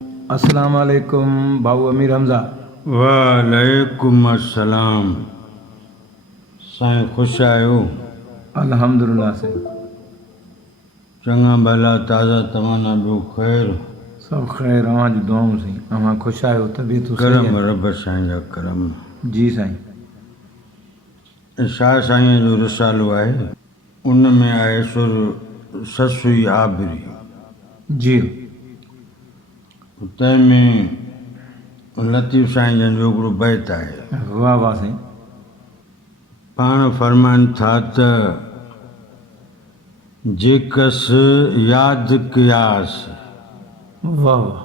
अस्सलाम वालेकुम बाबू अमीर हमज़ा। वालेकुम अस्सलाम। साईं ख़ुशि आहियो? अल्हम्दुलिल्लाह से चङा भला ताज़ा तवाना ॿियो ख़ैरु? सब ख़ैर। अवां जी दुआऊं साईं। अवां ख़ुशि आहियो? तबियतूं सही करम आहिनि? रब साईं जा करम। जी साईं। शाह साईं जो रिसालो आहे, उन में आहे सुर ससुई आबरी। जी तंहिंमें लतीफ़ साईं जन जो हिकिड़ो बैत आहे। वाह वाह साईं। पाण फरमाइनि था त जेकस यादि कयास वाह वाह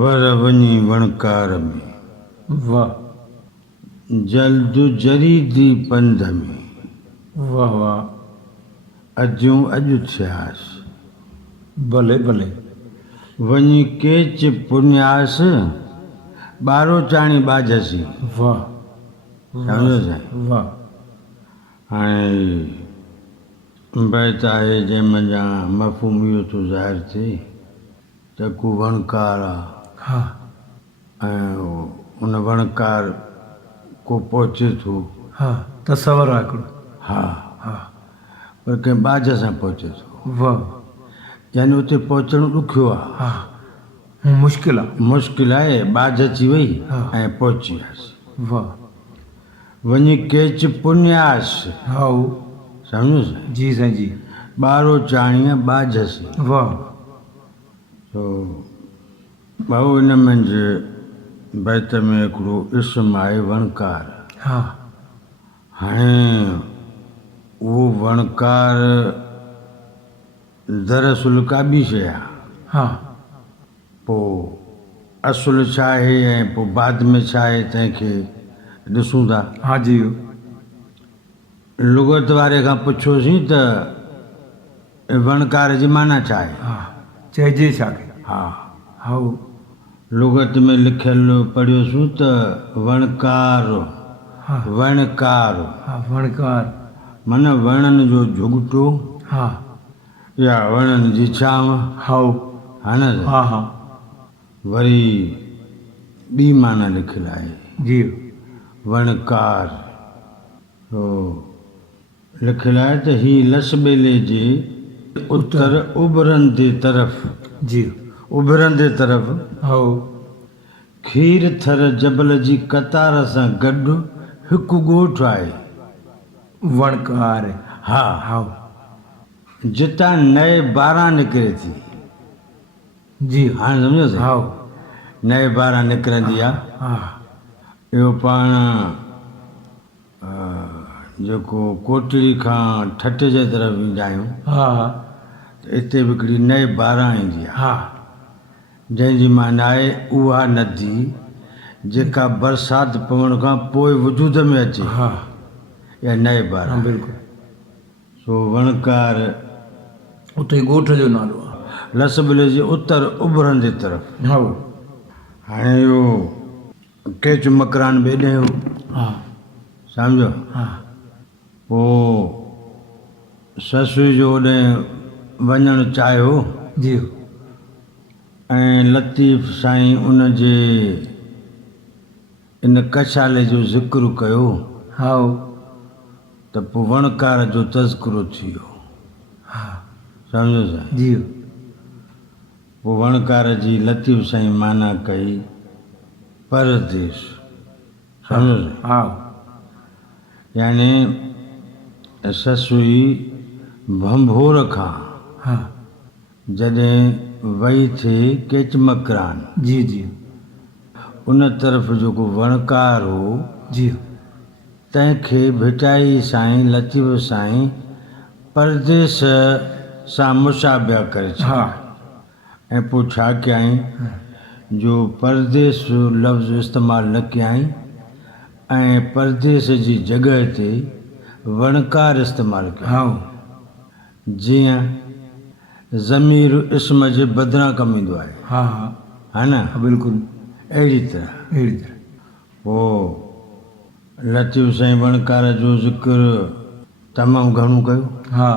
वर वञी वणकार में, वाह जल्द जरीदी पंध में, वाह वाह। अजूं अॼु थियासि, भले भले। वञी केच पुन्यास ॿारो चाणी बाजसी। वाह सम्झो साईं? वाह। हाणे बैत आहे जंहिंमें जा मफ़हूम इहो थो ज़ाहिर थिए त को वणकार आहे हा ऐं उन वणकार को पहुचे थो। हा तसवर आहे हिकिड़ो। हा, हा पर कंहिं बाज सां पहुचे थो, वाह। यानी उते पहुचणु ॾुखियो आहे, हा मुश्किल आहे। मुश्किल आहे। बाज अची वई हा। ऐं पहुची वियासीं। वाह। वञी केच पुन्यास, हा सम्झो साईं? जी साईं जी। ॿारो चाणीअ बाजसी। वाह। तो भाऊ हिन मंझि बैत में हिकिड़ो इस्म आहे वणकार। हा हाणे उहो वणकार दरअसल का ॿी शइ आहे। हा पोइ असुलु छा आहे ऐं पोइ बाद में छा आहे तंहिंखे ॾिसूं था। हा जी। लुगत वारे खां पुछोसीं त वणकार जी माना छा आहे? हा चइजे छा के? हा, हा लुगत में लिखियलु पढ़ियोसीं त वणकार, हा वणकार हा वणकार माना वणनि जो झुगटो हा या वणनि जी छांव। हा हा न? हा हा वरी ॿी माना लिखियलु आहे जी। वणकार। तो लिखियलु आहे त ही लसबेले जे उत्तर उभरंदे तरफ़, जी उभरंदे तरफ़ हा खीर थर जबल जी कतार सां गॾु हिकु ॻोठु आहे। वणकार। हा, हा जितां नए ॿारहं निकिरे थी। जी हाणे सम्झो साईं? हा नए ॿारहं निकिरंदी आहे। हा इहो पाण जेको कोटड़ी खां ठठ जे तरफ़ ईंदा आहियूं हा त हिते बि हिकिड़ी नए ॿारहं ईंदी आहे, हा जंहिंजी माना आहे उहा नदी जेका बरसाति पवण खां पोइ वजूद में अचे, हा या नए हा ॿारहं। बिल्कुलु। सो वणकार उते ॻोठ जो नालो आहे। लसबले जे उत्तर उभरंदे तरफ़। हा हाणे इहो केच मकरान ॿिए ॾियो, हा सम्झो? हा पोइ ससु जो होॾे वञणु चाहियो जी ऐं लतीफ़ साईं उन जे इन कशाले जो ज़िक्र कयो हा त पोइ वणकार जो तज़किरो थी वियो। हा सम्झो साईं? जी पोइ वणकार जी लतीफ़ साईं माना कई परदेस। सम्झो साईं? हा यानी ससुई भंभोर खां हा जॾहिं वई थिए केच मकरान, जी जी उन तरफ़ जेको वणकार हो जी तंहिंखे भिटाई साईं लतीफ़ साईं परदेस सां मुशाबिया करे छॾियो। हा ऐं पोइ छा कयईं जो परदेस लफ़्ज़ इस्तेमालु न कयईं ऐं परदेस जी जॻह ते वणकार इस्तेमालु कयो। हा जीअं ज़मीर इस्म जे बदिरां कमु ईंदो आहे, हा हा न? बिल्कुलु अहिड़ी तरह अहिड़ी तरह। पोइ लतीफ़ साईं वणकार जो ज़िक्र तमामु घणो कयो। हा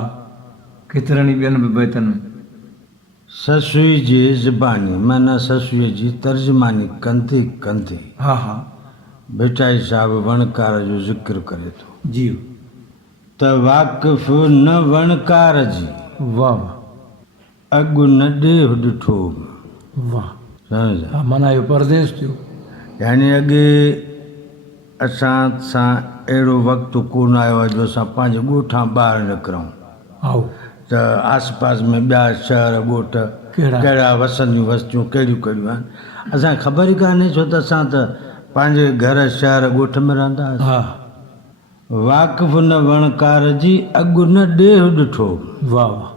केतिरनि ई ॿियनि बि बैतनि में। ससुई जी ज़बानी माना ससुई जी तर्जमानी कंदे कंदे हा हा बेटाई साहब वणकार जो ज़िक्र करे थो जी त वाक़िफ़ न वणकार जी वाह अॻु न ॾे ॾिठो वाह सम्झ हा माना इहो परदेस थियो यानी अॻे असां सां अहिड़ो वक़्तु कोन आयो आहे जो असां पंहिंजे ॻोठां ॿाहिरि निकिरूं आओ त आस पास में ॿिया शहर ॻोठ कहिड़ा वसंदियूं वस्तियूं कहिड़ियूं कहिड़ियूं आहिनि असांखे ख़बर ई कान्हे छो त असां त पंहिंजे घर शहर ॻोठ में रहंदा हुआसीं हा वाक़िफ़ न वणकार जी अॻु न ॾे ॾिठो वाह वाह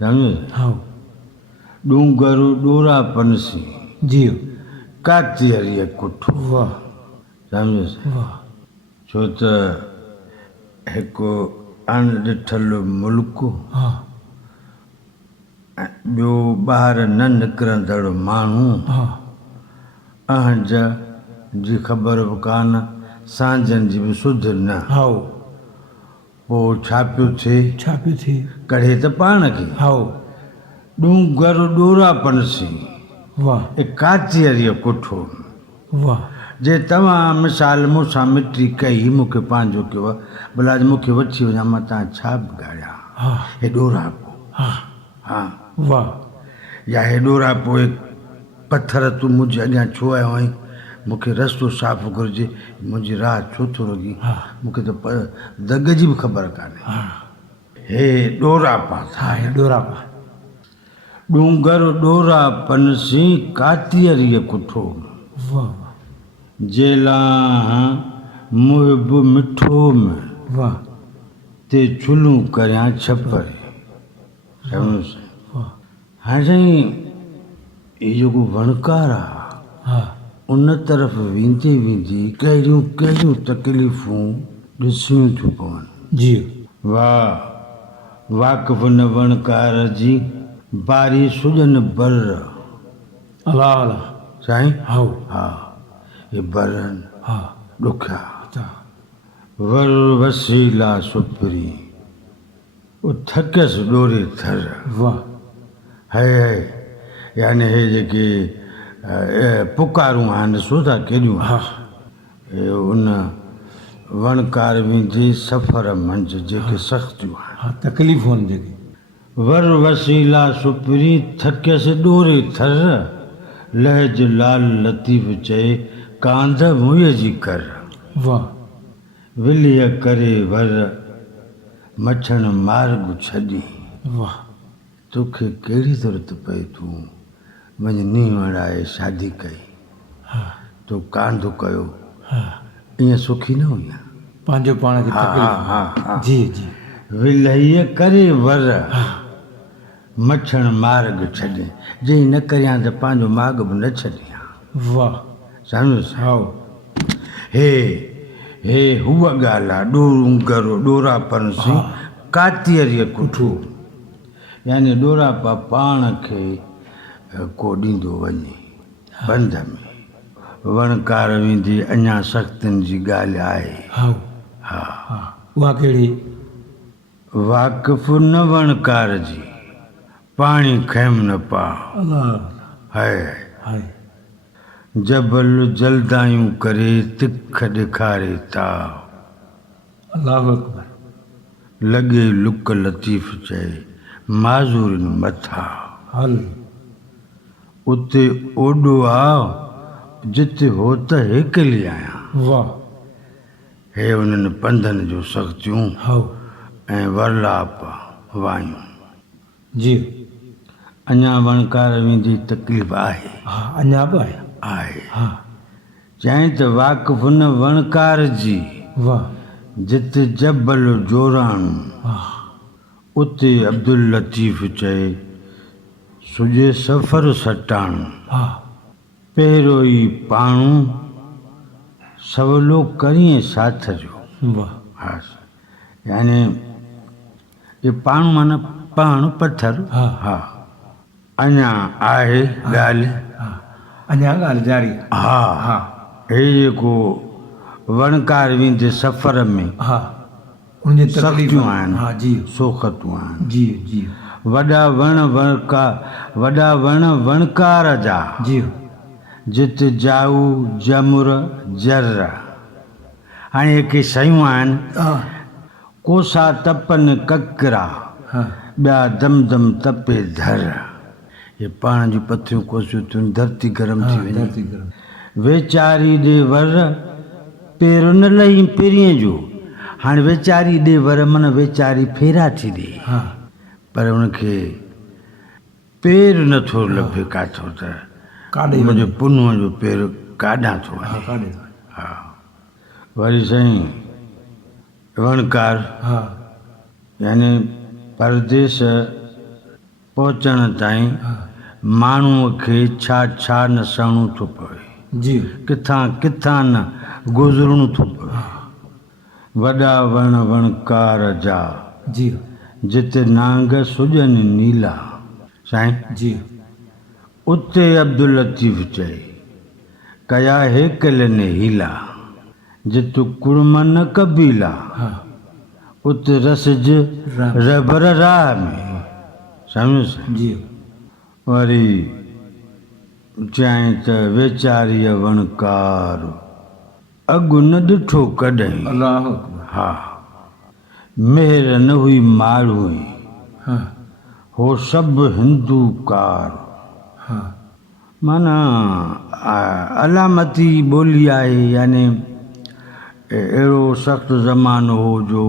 सम्झ हा डूंगर डोरा पनसी जी कातीअरीअ कुठो वाह सम्झ वाह छो त हिकु अणॾिठल मुल्क हा ऐं ॿियो ॿाहिरि न निकिरंदड़ माण्हू हा अहंज जी ख़बर बि कान सांझनि जी बि सुध न हाओ पोइ छा पियो थिए छा पियो थिए कढे त पाण खे हाओ डूंगर डोरा पनसी वाह ए कातीअरीअ कुठो वाह जे तव्हां मिसाल मूंसां मिटी कई मूंखे पंहिंजो कयो भला अॼु मूंखे वठी वञा मां तव्हां छा बिगाड़िया हा हे ॾोरा पोइ हा हा वाह या हे ॾोरा पोइ पथर तूं मुंहिंजे अॻियां छो आयो आहीं मूंखे रस्तो साफ़ घुरिजे मुंहिंजी राह छो थो लॻी हा मूंखे त दग जी बि ख़बर कान्हे हा हे ॾोरा पाता हा हे ॾोरा पा डूंगर डोरा पनसी कातीअरीअ कुठो वाह जेला मुहिब मिठो में वाह ते चुलूं करियां छपरे सम्झ वाह हाणे साईं इहो जेको वणकार आहे हा उन तरफ़ वेंदे वेंदे कहिड़ियूं कहिड़ियूं तकलीफ़ूं ॾिसणियूं थियूं पवनि जी वाह वाक़िफ़ न वणकार जी बारी सुॼन बर अला अला साईं हाओ हा हे बरनि हा ॾुखिया अच्छा वर वसीला सुपरी उहो थकियसि ॾोरे थर वाह है यानी हे जेके पुकारूं आहिनि ॾिसो था केॾियूं हा हे उन वणकार वेंदे सफ़र मंझि जेके सख़्तियूं आहिनि हा तकलीफ़ूं आहिनि जेके वर वसीला सुपरी थकियसि ॾोरे थर लहज लाल लतीफ़ चए कांध मुंहुं जी कर वाह विलीअ करे वर मछण मार्ग छॾी वाह तोखे कहिड़ी ज़रूरत पए तूं वञ नींहुं वणाए शादी कई हा तूं कांधो कयो हा ईअं सुखी न हुई पंहिंजो पाण खे हा हा तकलीफ़ हा हा जी जी विलहीअ करे वर मछण मार्ग छॾे जे न करियां त पंहिंजो मार्ग बि न छॾियां वाह सम्झ हाओ हे हे हूअ ॻाल्हि आहे डोंगर ॾोरा पनसी कातीअरीअ कुठो यानी ॾोरा पाण खे को ॾींदो वञे बंध में वणकार वेंदी अञा सख़्तियुनि जी ॻाल्हि आहे हाओ हा हा उहा कहिड़ी वाक़िफ़ न वणकार जी पाणी खैम न पा अला है हाय जबल जलदायूं करे तिख ॾेखारे था अल्लाहु अकबर लॻे लुक लतीफ़ चए माज़ूरिन मथा हल उते ओॾो आहे जिते हो त हेकली आहियां वाह हे उन्हनि पंधनि जूं सख़्तियूं हाओ ऐं वरलाप वायूं जी अञा वणकार वेंदी तकलीफ़ आहे हा अञा बि आहे आहे हा चई त वाक़िफ़ न वणकार जी वाह जिते जबल जोराणू वाह उते अब्दुल लतीफ़ चए सुजे सफ़र सटाणू हा पहिरियों ई पाणू सवलो करीं साथ जो वाह हा यानी ये पाणू माना पाण पत्थर हा हा अञा आहे ॻाल्हि हा अञा ॻाल्हि जारी हा हा हे जेको वणकार वेंदे सफ़र में हा उनजी सख़्तियूं तकलीफ़ आहिनि हा जी सोखतूं आहिनि जी जी वॾा वण वणकार जा जी जित जाऊ जमुर जर। हाणे के शयूं आहिनि हाँ कोसा तपनि ककरा हाँ ॿिया दम दम तपे धर। ये पाण जूं पथियूं कोसियूं थियूं धरती गरम थी वञे। धरती गरम वेचारी ॾे वर पेर न लही पहिरीं जो। हाणे वेचारी ॾे वर माना वेचारी फेरा थी ॾे हाँ पर उनखे पेर नथो लभे काथो त काॾे मुंहिंजे पुनूअ जो पेर काॾां थो हाँ वञे। काॾे हा वरी साईं वणकार हाँ यानी परदेस पहुचण ताईं माण्हूअ खे छा छा न सहणो थो पवे जी किथां किथां न गुज़रणो थो पवे। वॾा वणकार जा जी जिते नांग सुॼनि नीला। साईं जी उते अब्दुल लतीफ़ चए कया हेकल ने हीला जित कुड़मन कबीला। हाँ उते रसज राम। रबर राह में। सम्झो जी वरी चई त वेचारीअ वणकार अॻु न ॾिठो कॾहिं। अल्लाह अकबर हा मेहर न हुई माण्हू हाँ हो सभु हिंदूकार। हाँ माना अलामती ॿोली आहे यानी अहिड़ो सख़्तु ज़मानो हो जो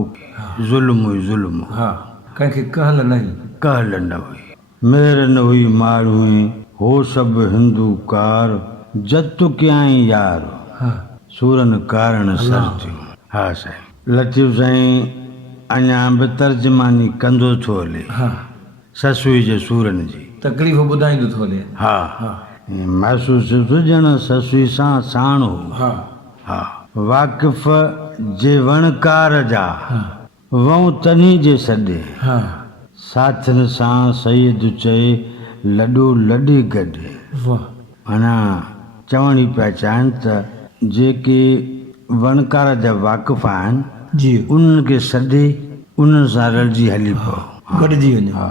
ज़ुल्म हुई ज़ुल्म हाँ कंहिंखे कहल नहीं कहल न हुई मेहर न हुई माण्हू हो सभु हिंदूकार जत कयाई यार हाँ सूरन कारण सर थियूं। हा साईं लतीफ़ साईं अञा बि तर्जमानी कंदो थो हले हाँ ससुई जे सूरनि जी। तकलीफ़ ॿुधाईंदो थो हले हा हाँ महसूसु हुजण ससुई सां साण हो। हाँ हा वाक़िफ़ जे वणकार जा हाँ वऊं तनी जे सॾे हाँ साथन सां सईद चए लॾो लॾे गॾे। वाह माना चवण ई पिया चाहिनि त जेके वणकार जा वाक़िफ़ आहिनि जी उन्हनि खे सॾे उन्हनि सां रलिजी हली पियो। गॾिजी वञे हा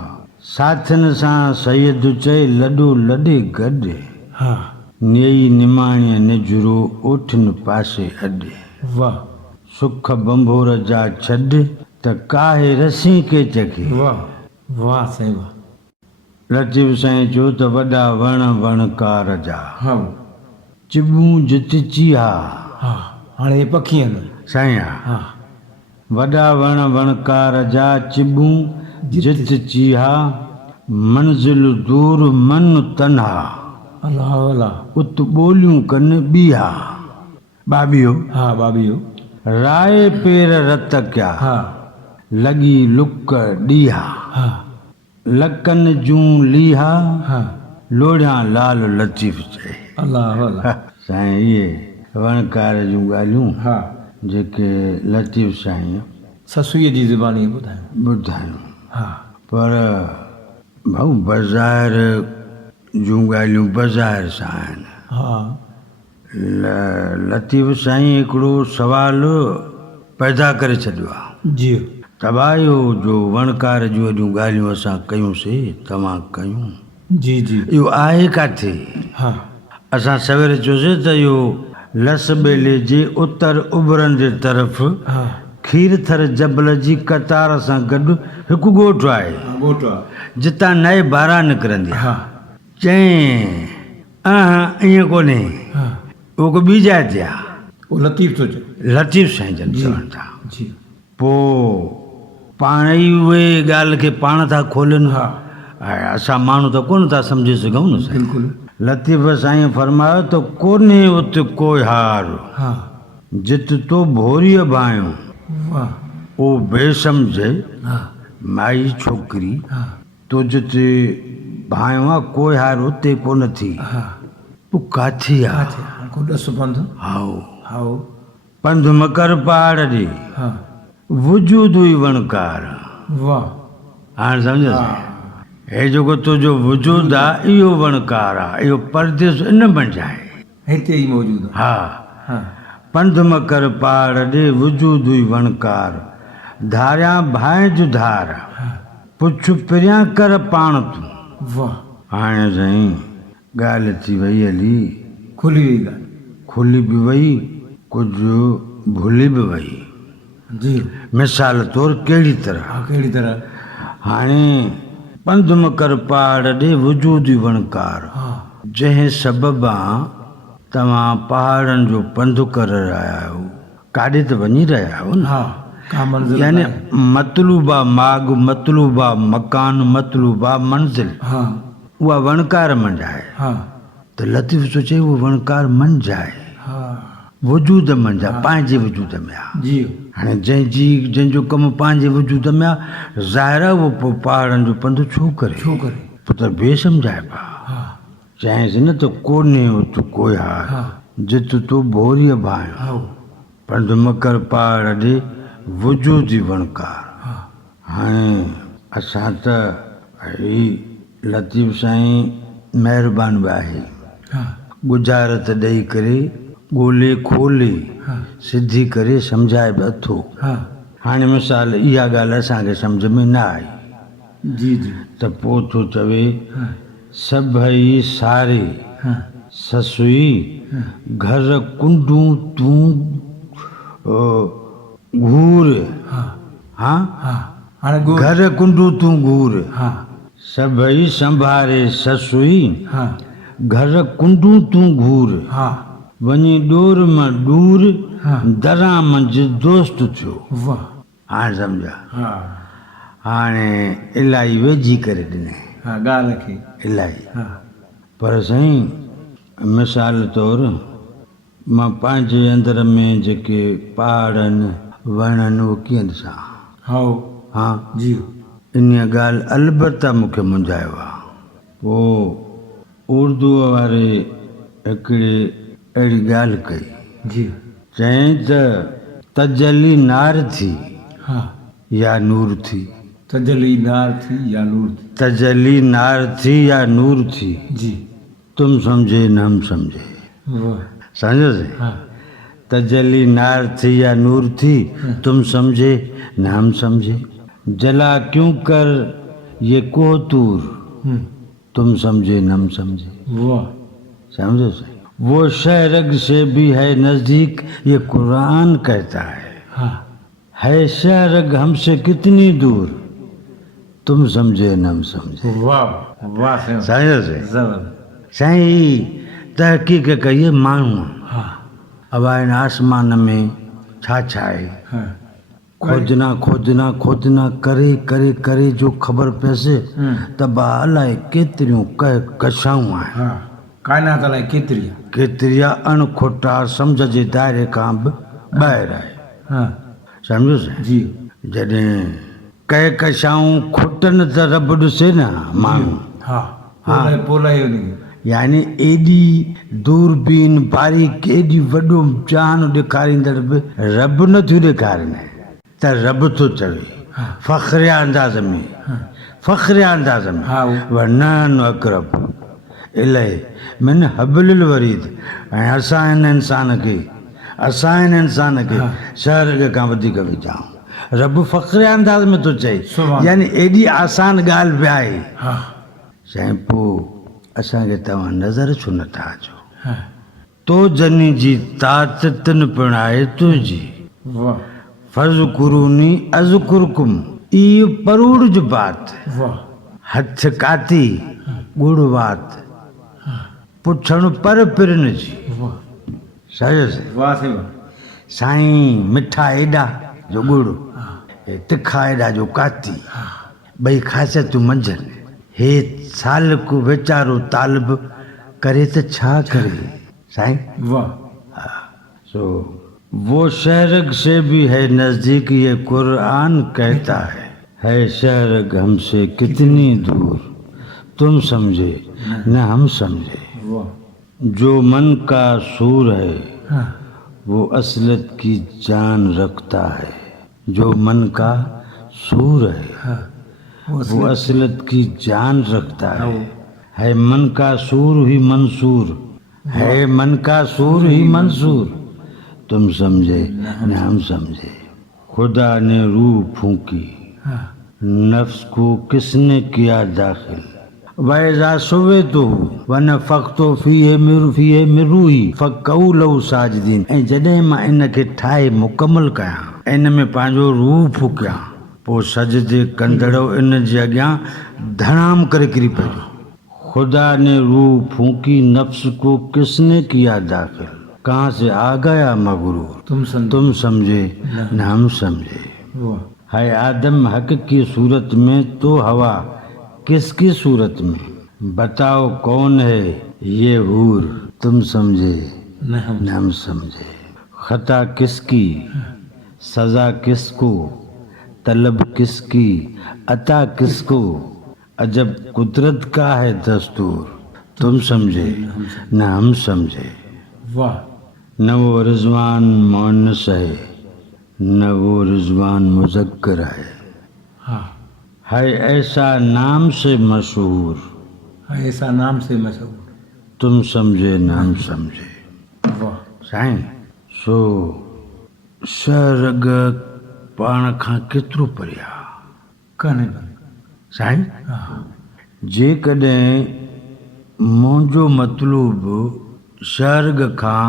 साथन सां सईद चए लॾो लॾे गॾे हाँ नेई निमाणीअ निजरो ओठिन पासे अॾे। वाह सुख बंभोर जा छॾ त काहे रसी के चखे। वाह वाह साईं वाह लतीफ़ साईं चयो त वॾा वणकार जा हाँ चिबूं जितची हा। हाँ हाणे हे पखी आहिनि साईं हाँ वॾा वणकार जा चिबूं जितची हा मंज़िल दूर मन तन्हा अल्लाह अल्लाह उत ॿोलियूं कनि ॿिया ॿाबियो हाँ बाबियो राय पेर रत क्या हाँ लॻी लुक ॾीहा हाँ लकन जूं लीहा हाँ लोढ़िया लाल लतीफ़ चए। अल्लाह अल्लाह साईं इहे वणकार जूं ॻाल्हियूं हाँ जेके लतीफ़ साईं ससुईअ जी ज़बानी ॿुधायो ॿुधायूं हाँ पर भाऊ बाज़ार जूं ॻाल्हियूं बाज़ार सां आहिनि। हाँ लतीफ़ साईं हिकिड़ो सुवालु पैदा करे छॾियो आहे। जी तबायो जो वणकार जूं अॼु ॻाल्हियूं असां कयूंसीं तव्हां कयूं जी जी इहो आहे किथे। हाँ असां सवेर चयोसीं त इहो लस ॿेले जे उत्तर उभरंदे तरफ़ हाँ खीरथर जबल जी कतार सां गॾु हिकु ॻोठु आहे ॻोठु जितां नए बारा निकिरंदी आहे। हाँ चई ईअं कोन्हे हाँ उहो को ॿी जाइ ते आहे। वो लतीफ़ थो चए लतीफ़ साईं जन चवनि था जी पोइ पाण ई उहे ॻाल्हि खे पाण था खोलनि। हाँ असां माण्हू त कोन था सम्झी सघूं न साईं। बिल्कुलु लतीफ़ साईं फरमायो त कोन्हे उते कोई हार हाँ जित तो भोरीअ भायूं वाह ओ बेसम्झ हाँ माई छोकिरी हाँ तो जिते भायूं आहे कोई हार उते कोन थी हाँ पोइ काथी आहे। हाँ को ॾस पंध हाओ हाओ पंध मकर पहाड़ ॾे हाँ वजूद हुई वणकार। वाह हाणे सम्झ हे जेको तुंहिंजो वजूद आहे इहो वणकार आहे इहो परदेस इन मंझि आहे हिते ई मौजूदु आहे हा हाँ पंध मकर पहाड़ ॾे वजूद हुई वणकार धारियां भाए जो धार पुछ परियां कर पाण तूं। वाह, हाणे साईं ॻाल्हि थी वई हली, खुली हुई ॻाल्हि। खुली बि वई, कुझु भुली बि वई। जी, मिसाल तौर कहिड़ी तरह, हा, कहिड़ी तरह? हाणे पंधु कर पहाड़ ॾे वजूद ई वणकार, हा, जंहिं सबबा तव्हां पहाड़नि जो पंधु करे रहिया आहियो, काॾे त वञी रहिया आहियो न। हा, का मंज़िल यानी आहे? मतलूबा माग, मतलूबा मकान, मतलूबा मंज़िल, हा, उहा वणकार मंझि आहे। हा, त लतीफ़ थो चए उहा वणकार मंझि आहे, हा, वजूद मंझि आहे, पंहिंजे वजूद में आहे। जी, हाणे जंहिंजो कमु पंहिंजे वजूद में आहे, ज़ाहिर आहे उहो पोइ पहाड़नि जो पंधु छो करे? छो करे? पोइ त बेसम्झाइबा। हा, चएसि न त कोन्हे उत कोया, हा, जित तूं भोरीअ भायो, हा, पंधु मकर पहाड़ ॾे वजूद ई वणकार। हा, हाणे असां त ही लतीफ़ साईं महिरबानी बि आहे, हा, गुजारत ॾेई करे ॻोल्हे खोले हा, सिधी करे सम्झाए बि अथो। हा, हाणे मिसाल इहा ॻाल्हि असांखे सम्झ में न आई जी, जी, त पोइ थो चवे हा, सभई सारे हा, ससुई घर कुंडूं तूं घूर। हा, हाँ, हा, हाणे गो, घर कुंडूं तूं घूर, हा, सभई संभारे ससुई हा, घर कुंडूं तूं घूर, हा, वञी ॾोर मां ॾूर, हा, दरां मंझि दोस्त थियो। वाह, हाणे सम्झा, हा, हाणे इलाही वेझी करे ॾिनई, हा, ॻाल्हि खे, इलाही। हा, पर साईं मिसाल तौरु मां पंहिंजे अंदर में जेके पहाड़नि वणनि उहो कीअं ॾिसां? हाओ, हा, जी, इन ॻाल्हि अलबत्ता मूंखे मुंझायो आहे। पोइ उर्दू वारे हिकिड़ी अहिड़ी ॻाल्हि कई, जी, चई त तजली नार थी हा, या नूर थी, तजली नार थी या नूर थी, तजली नार थी या नूर थी, जी, तुम समझे न हम समझे। वाह, समझो से? हा, तजली नार थी या नूर थी, तुम समझे न हम समझे। जला क्यों कर ये कोहतूर, तुम समझे न हम समझे। वाह, समझो से? वो शहरग से भी है नजदीक, ये कुरान कहता है शहरग हमसे कितनी दूर, तुम समझे न हम समझे। वाह, वाह, समझो से? जबरदस्त, साईं तहक़ीक़ कई माण्हू, हा, अब आहिनि आसमान में छा छा आहे, हा, खोजना करे करे करे जो ख़बर पइसे त बा अलाए केतिरियूं कशाऊं आहिनि, हा, काइनात अलाए केतिरी आहे, केतिरी अणखोटा सम्झ जे दाइरे खां बि ॿाहिरि आहे। हा, सम्झो से? जी, जॾहिं कंहिं कशाऊं खुटनि त रब ॾिसे न माण्हू, हा, हा, पोलाए उनखे, यानी एॾी दूरबीन बारीक एॾी वॾो जान ॾेखारींदड़ बि रब नथियूं ॾेखारीनि त रब थो चवे फ़ख्रे अंदाज़ में, फ़ख्रे अंदाज़ में, हा, वरनान अकरब इलाही मिन हबलिल वरीद। ऐं असां हिन इंसान खे शहर खां वधीक विझाऊं, रब फ़ख्रे अंदाज़ में थो चए, यानी एॾी आसान ॻाल्हि बि आहे। हा, साईं पोइ असांखे तव्हां नज़र छो नथा अचो? तो जनी जी तातन पिण आहे तुंहिंजी, वाह, फज़कुरूनी अज़कुरकुम, इहो परूड़ जो बात, वाह, हथ काती गुड़ वात, पुछण पर पिरन जी। वाह, सही से? वाह से वाह, साईं मिठा एॾा जो गुड़, तिखा एॾा जो काती, ॿई ख़ासियतूं मंझनि। हे सालक वीचारो तालिब करे त छा करे साईं? वाह, सो वो शहरग से भी है नजदीक, ये कुरान कहता है शहरग हमसे कितनी दूर, तुम समझे न हम समझे। वाह, जो मन का सूर है हाँ, वो असलियत की जान रखता है, जो मन का सूर है हाँ, वो असलियत की जान रखता है मन का सूर ही मंसूर, है मन का सूर ही मंसूर, तुम समझे न हम समझे। खुदा ने रूह फूंकी, नफ्स को किसने किया दाखिल वैज़ा सुवे तो वन फ़क़्तो फ़ीहे मिर रूही फ़क़ऊ लहू साजिदीन। ऐं जॾहिं मां इन खे ठाहे मुकमल कयां इन में पंहिंजो रूह फूकियां पोइ सजदे कंदड़ इन जे अॻियां धड़ाम करे किरी पइजो। खुदा ने रूह फूकी नफ्स को किसने किया दाखिल कहाँ से आ गया मगरूर तुम समझे न हम समझे। है आदम हक की सूरत में तो हवा किसकी सूरत में बताओ कौन है ये हूर तुम समझे न हम समझे। खता किसकी सजा किसको तलब किसकी अता किसको अजब कुदरत का है दस्तूर तुम समझे न हम समझे। वाह। न वो रिजवान मुअन्नस है न वो रिजवान मुज़क्कर है। हाँ। है ऐसा नाम से मशहूर ऐसा नाम से मशहूर तुम समझे न हम समझे। वाह। साईं सो सरग पाण खां केतिरो परे आहे कान्हे पर साईं। हा। जेकॾहिं मुंहिंजो मतिलबु स्वर्ग खां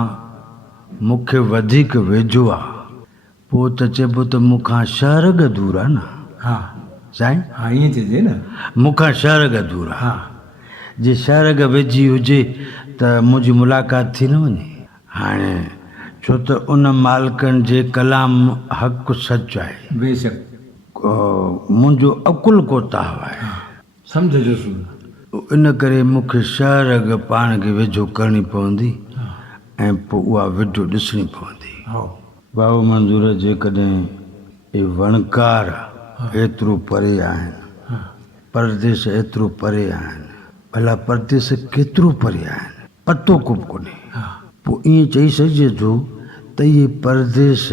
मूंखे वधीक वेझो आहे पोइ त चइबो त मूंखां स्वर्ग दूर आहे न हा साईं। हा ईअं चइजे न। मूंखां स्वर्ग दूर आहे। हा। जे स्वर्ग वेझी हुजे त मुंहिंजी मुलाक़ात थी न वञे। हाणे छो त उन मालिकनि जे कलाम हक़ सच आहे बेशक मुंहिंजो अकुल कोताह आहे सम्झ जो सूर। इन करे मूंखे स्वर्ग पाण खे वेझो करणी पवंदी ऐं पोइ उहा वेझो ॾिसणी पवंदी। बाबू मंज़ूर जेकॾहिं इहे वणकार एतिरो परे आहिनि परदेस एतिरो परे आहिनि भला परदेस केतिरो परे आहिनि पतो को बि कोन्हे। पोइ ईअं चई सघिजे थो त इहे परदेस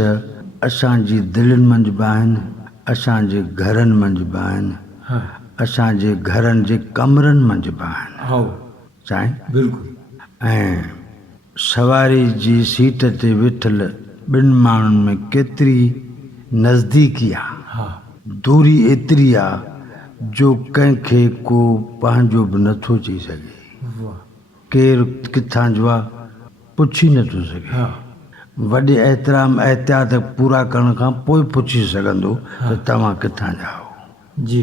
असांजी दिलनि मंझि बि आहिनि असांजे घरनि मंझि बि आहिनि असांजे घरनि जे कमरनि मंझि बि आहिनि साईं बिल्कुलु। ऐं सवारी जी सीट ते वेठल ॿिनि माण्हुनि में केतिरी नज़दीकी आहे दूरी एतिरी आहे जो कंहिंखे को पंहिंजो बि नथो चई सघे केरु किथां जो आहे पुछी नथो सघे। वॾे एतिराम एहतियात पूरा करण खां पोइ पुछी सघंदो त तव्हां किथां जा हो जी।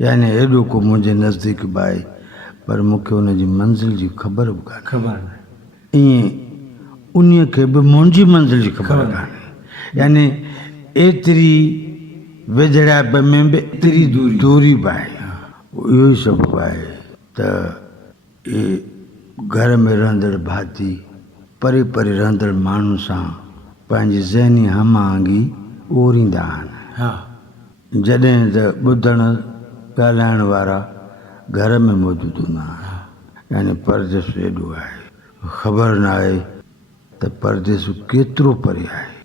यानी हेॾो को मुंहिंजे नज़दीक बि आहे पर मूंखे हुनजी मंज़िल जी ख़बर बि कान्हे। ख़बर न ईअं उन खे बि मुंहिंजी मंज़िल जी ख़बर कान्हे। यानी एतिरी वेझड़ाइप में बि एतिरी दूरी बि आहे। इहो ई सबबु आहे त इहे घर में रहंदड़ भाती परे परे रहंदड़ माण्हुनि सां पंहिंजी ज़हनी हमआहंगी ओरींदा आहिनि जॾहिं त ॿुधण ॻाल्हाइण वारा घर में मौजूदु हूंदा आहिनि। यानी परदेस एॾो आहे ख़बर न आहे त परदेस केतिरो परे आहे।